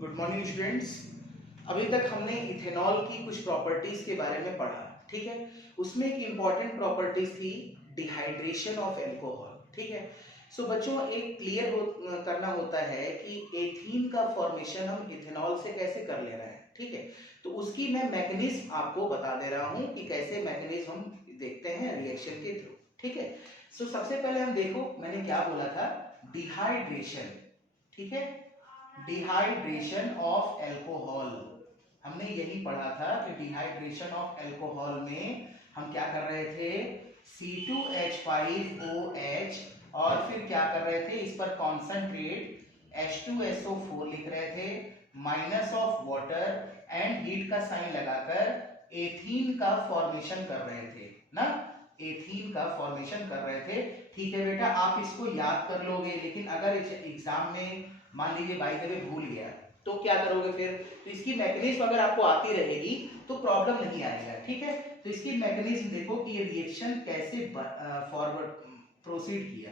Good morning students. अभी तक हमने इथेनॉल की कुछ प्रॉपर्टीज के बारे में पढ़ा, ठीक है। उसमें एक इंपॉर्टेंट प्रॉपर्टीज थी डिहाइड्रेशन ऑफ एल्कोहल, ठीक है। सो बच्चों, एक क्लियर करना होता है कि एथीन का फॉर्मेशन हम इथेनॉल से कैसे कर ले रहे हैं, ठीक है। तो उसकी मैं मैकेनिज्म आपको बता दे रहा हूं कि कैसे मैकेनिज्म हम देखते हैं रिएक्शन के थ्रू, ठीक है। सो सबसे पहले हम देखो, मैंने क्या बोला था, डिहाइड्रेशन, ठीक है। डिहाइड्रेशन ऑफ एल्कोहल, हमने यही पढ़ा था कि डिहाइड्रेशन ऑफ एल्कोहल में हम क्या कर रहे थे, C2H5OH और फिर क्या कर रहे थे, इस पर कॉन्सेंट्रेट H2SO4 लिख रहे थे, minus of water and heat का साइन लगाकर एथीन का फॉर्मेशन कर रहे थे ना, एथीन का फॉर्मेशन कर रहे थे। ठीक है बेटा, आप इसको याद कर लोगे, लेकिन अगर एग्जाम में मान लीजिए बाय द वे भूल गया तो क्या करोगे फिर। तो इसकी मैकेनिज्म अगर आपको आती रहेगी तो प्रॉब्लम नहीं आएगा, ठीक है। तो इसकी मैकेनिज्म देखो कि ये रिएक्शन कैसे फॉरवर्ड प्रोसीड किया,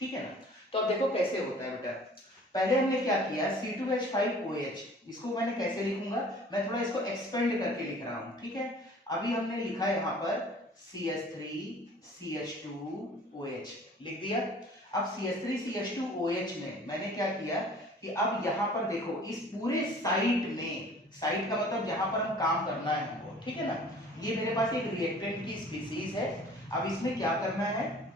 ठीक है ना। तो अब देखो कैसे होता है बेटा। पहले हमने क्या किया, C2H5OH, इसको मैंने कैसे लिखूंगा, मैं थोड़ा इसको एक्सपेंड करके लिख रहा हूं, ठीक है। अभी हमने लिखा है यहां पर CH3CH2OH लिख दिया। अब CH3CH2OH में मैंने क्या किया कि अब यहां पर देखो इस पूरे साइट में, साइट का मतलब जहां पर हम काम करना है हमको, ठीक है ना। ये मेरे पास एक रिएक्टेंट की स्पीसीज है। अब इसमें क्या करना है,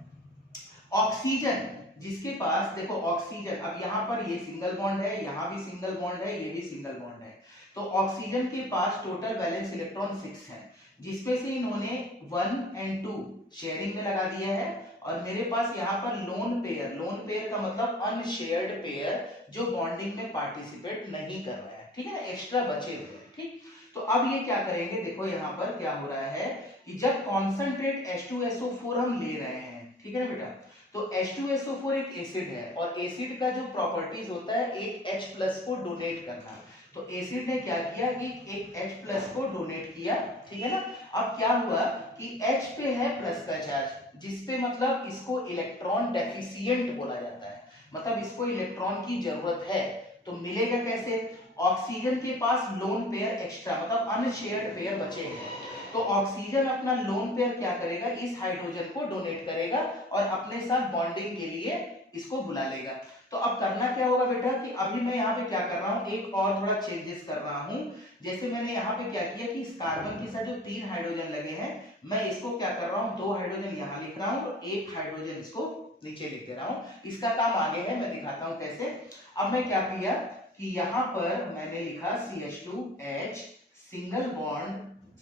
ऑक्सीजन जिसके पास देखो ऑक्सीजन, अब यहां पर ये सिंगल बॉन्ड है, यहां भी सिंगल बॉन्ड है, ये भी सिंगल बॉन्ड है। तो ऑक्सीजन के पास टोटल वैलेंस इलेक्ट्रॉन 6 है, जिसपे से इन्होंने 1 और 2 शेयरिंग में लगा दिया है। और मेरे पास यहाँ पर लोन पेयर, लोन पेयर का मतलब अनशेयर्ड पेयर जो बॉन्डिंग में पार्टिसिपेट नहीं कर रहा है, ठीक है ना, एक्स्ट्रा बचे हुए हैं, ठीक। तो अब ये क्या करेंगे, देखो यहाँ पर क्या हो रहा है कि जब कॉन्सेंट्रेट H2SO4 हम ले रहे हैं, ठीक है ना बेटा, तो H2SO4 एक एसिड है और एसिड का जो प्रॉपर्टीज होता है एक H+ को डोनेट करना। तो एसिड ने क्या किया कि एक H+ को डोनेट किया, ठीक है ना। अब क्या हुआ कि H पे है प्लस का चार्ज, जिसपे मतलब इसको इलेक्ट्रॉन डेफिशिएंट बोला जाता है, मतलब इसको इलेक्ट्रॉन की जरूरत है। तो मिलेगा कैसे, ऑक्सीजन के पास लोन पेयर एक्स्ट्रा मतलब अनशेयर्ड पेयर बचे हैं, तो ऑक्सीजन अपना लोन पेयर क्या करेगा, इस हाइड्रोजन को डोनेट करेगा और अपने साथ बॉन्डिंग के लिए इसको बुला लेगा। तो अब करना क्या होगा बेटा कि अभी मैं यहाँ पे क्या कर रहा हूँ, एक और थोड़ा चेंजेस कर रहा हूँ। जैसे मैंने यहाँ पे क्या किया कि इस कार्बन के साथ जो 3 हाइड्रोजन लगे हैं, मैं इसको क्या कर रहा हूँ, 2 हाइड्रोजन यहाँ लिख रहा हूँ और 1 हाइड्रोजन इसको नीचे लिख दे रहा हूँ। इसका काम आगे है, मैं दिखाता हूँ कैसे। अब मैं क्या किया कि यहाँ पर मैंने लिखा CH2H सिंगल बॉन्ड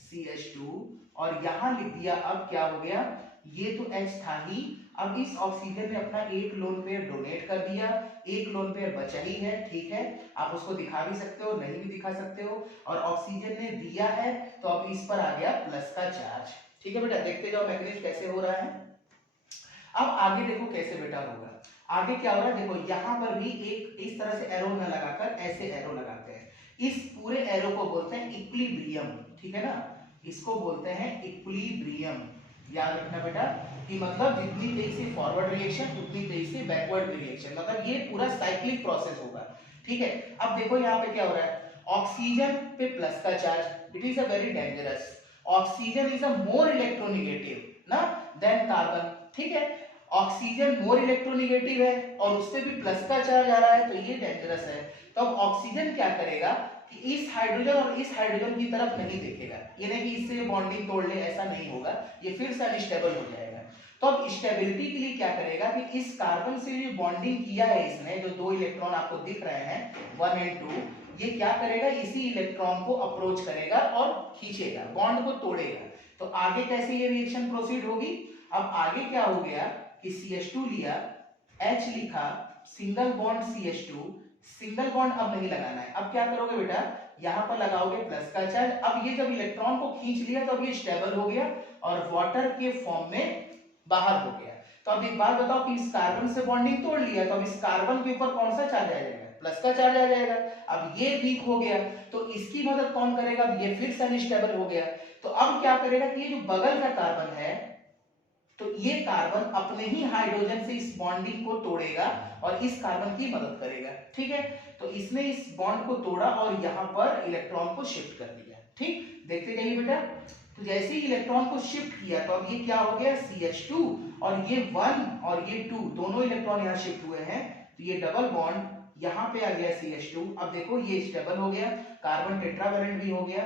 CH2 और यहां लिख दिया। अब क्या हो गया, ये तो H था ही, अब इस ऑक्सीजन ने अपना एक लोन पेयर डोनेट कर दिया, एक लोन पेयर बचा ही है, ठीक है। आप उसको दिखा भी सकते हो, नहीं भी दिखा सकते हो, और ऑक्सीजन ने दिया है तो अब इस पर आ गया प्लस का चार्ज, ठीक है बेटा। देखते जाओ मैकेनिज्म कैसे हो रहा है। अब आगे देखो कैसे बेटा होगा, आगे क्या हो रहा है, देखो यहां पर भी एक इस तरह से एरो न लगाकर ऐसे एरो लगाते हैं, इस पूरे एरो को बोलते हैं इक्विलिब्रियम, ठीक है ना, इसको बोलते हैं इक्विलिब्रियम। याद रखना बेटा कि मतलब जितनी तेजी से फॉरवर्ड रिएक्शन उतनी तेजी से बैकवर्ड रिएक्शन, मतलब ये पूरा साइक्लिक प्रोसेस होगा, ठीक है। अब देखो यहाँ पे क्या हो रहा है, ऑक्सीजन पे प्लस का charge, it is a very dangerous, oxygen is a more electronegative ना देन कार्बन, ठीक है। ऑक्सीजन मोर इलेक्ट्रोनेगेटिव है और उससे भी प्लस का चार्ज आ रहा है, तो ये डेंजरस है। तो अब ऑक्सीजन क्या करेगा कि इस हाइड्रोजन और इस हाइड्रोजन की तरफ नहीं देखेगा, ये नहीं कि इससे बॉन्डिंग तोड़ ले, ऐसा नहीं होगा, ये फिर से अनस्टेबल हो जाएगा। तो अब स्टेबिलिटी के लिए क्या करेगा कि इस कार्बन से जो बॉन्डिंग किया है इसने, जो 2 इलेक्ट्रॉन आपको दिख रहे हैं 1 और 2, ये क्या करेगा, इसी इलेक्ट्रॉन को अप्रोच करेगा और खींचेगा, बॉन्ड को तोड़ेगा। तो आगे कैसे ये रिएक्शन प्रोसीड होगी, अब आगे क्या हो गया कि CH2 लिया, H लिखा, single bond CH2, single bond अब नहीं लगाना है। अब क्या करोगे बेटा, यहां पर लगाओगे प्लस का चार्ज। अब ये जब इलेक्ट्रॉन को खींच लिया तो अब ये स्टेबल हो गया और वाटर के फॉर्म में बाहर हो गया। तो अब एक बात बताओ कि इस कार्बन से बॉन्डिंग तोड़ लिया, तो अब इस कार्बन के ऊपर कौन सा चार्ज आ जाएगा, प्लस का चार्ज आ जाएगा। अब ये वीक हो गया तो इसकी मदद कौन करेगा, ये फिर से अनस्टेबल हो गया। तो अब क्या करेगा कि ये जो बगल का कार्बन है, तो ये कार्बन अपने ही हाइड्रोजन से इस बॉन्डिंग को तोड़ेगा और इस कार्बन की मदद करेगा। ठीक है, तो इसने इस बॉन्ड को तोड़ा और यहाँ पर इलेक्ट्रॉन को शिफ्ट कर दिया। ठीक, देखते जाइए बेटा। तो जैसे ही इलेक्ट्रॉन को शिफ्ट किया तो अब ये क्या हो गया, CH2, और ये 1 और ये 2 दोनों इलेक्ट्रॉन यहाँ शिफ्ट हुए हैं, तो ये डबल बॉन्ड यहाँ पे आ गया CH2। अब देखो ये स्टेबल हो गया, कार्बन टेट्रावेलेंट भी हो गया,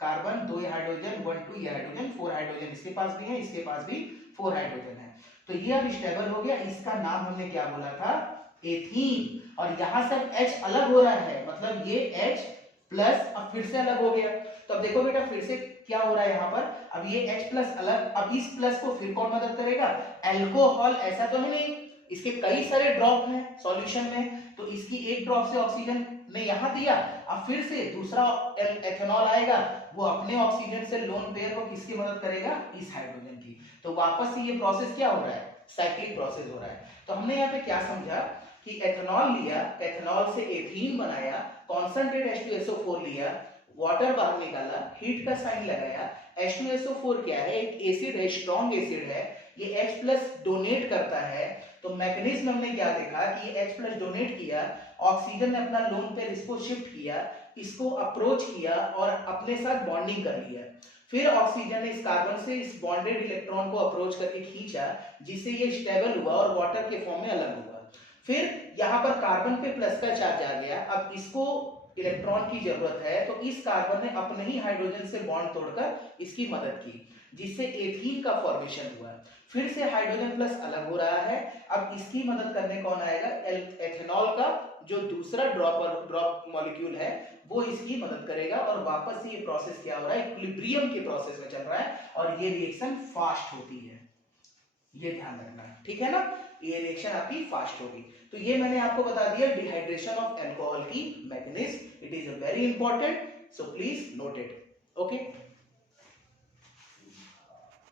कार्बन 2 हाइड्रोजन 1 2 ये हाइड्रोजन 4 हाइड्रोजन इसके पास भी है, इसके पास भी 4 हाइड्रोजन है। तो ये अब स्टेबल हो गया, इसका नाम हमने क्या बोला था, एथीन। और यहां से H अलग हो रहा है, मतलब ये H प्लस अब फिर से अलग हो गया। तो अब देखो बेटा फिर से क्या हो रहा है यहाँ पर, अब ये H प्लस अलग, अब इस प्लस को फिर कौन मदद करेगा, अल्कोहल। ऐसा तो है नहीं, इसके कई सारे ड्रॉप हैं सॉल्यूशन में, तो इसकी एक ड्रॉप से ऑक्सीजन ने यहाँ दिया, अब फिर से दूसरा एथेनॉल आएगा, वो अपने ऑक्सीजन से लोन पेयर को किसकी मदद करेगा, इस हाइड्रोजन की। तो वापस से ये प्रोसेस क्या हो रहा है, साइक्लिक प्रोसेस हो रहा है। तो हमने यहाँ पे क्या समझा कि एथेनॉल लिया, एथेनॉल से एथीन बनाया, कॉन्सेंट्रेट H2SO4 लिया, वाटर बाहर निकाला, हीट का साइन लगाया। H2SO4 क्या है, एक एसिड है, स्ट्रॉन्ग एसिड है, ये H प्लस डोनेट करता है। तो मैकेनिज्म हमने क्या देखा कि ये H प्लस डोनेट किया, ऑक्सीजन ने अपना लोन पेयर इसको शिफ्ट किया, इसको अप्रोच किया और अपने साथ बॉन्डिंग कर लिया। फिर ऑक्सीजन ने इस कार्बन से इस बॉन्डेड इलेक्ट्रॉन को अप्रोच करके खींचा, जिससे ये स्टेबल हुआ और वाटर के फॉर्म में अलग हुआ। फिर यहाँ पर कार्बन पे प्लस का चार्ज आ गया, अब इसको इलेक्ट्रॉन की जरूरत है, तो इस कार्बन ने अपने ही हाइड्रोजन से बॉन्ड तोड़कर इसकी मदद की, जिससे एथीन का फॉर्मेशन हुआ। फिर से हाइड्रोजन प्लस अलग हो रहा है, अब इसकी मदद करने कौन आएगा, एथेनॉल का जो दूसरा ड्रॉप मॉलिक्यूल है वो इसकी मदद करेगा, और वापस से ये प्रोसेस क्या हो रहा है, इक्विलिब्रियम के प्रोसेस में चल रहा है, और ये रिएक्शन फास्ट होती है, ये ध्यान रखना है। ठीक है ना, ये रिएक्शन आपकी फास्ट होगी। तो ये मैंने आपको बता दिया डिहाइड्रेशन ऑफ अल्कोहल की mechanism, it is very important, so please note it. Okay.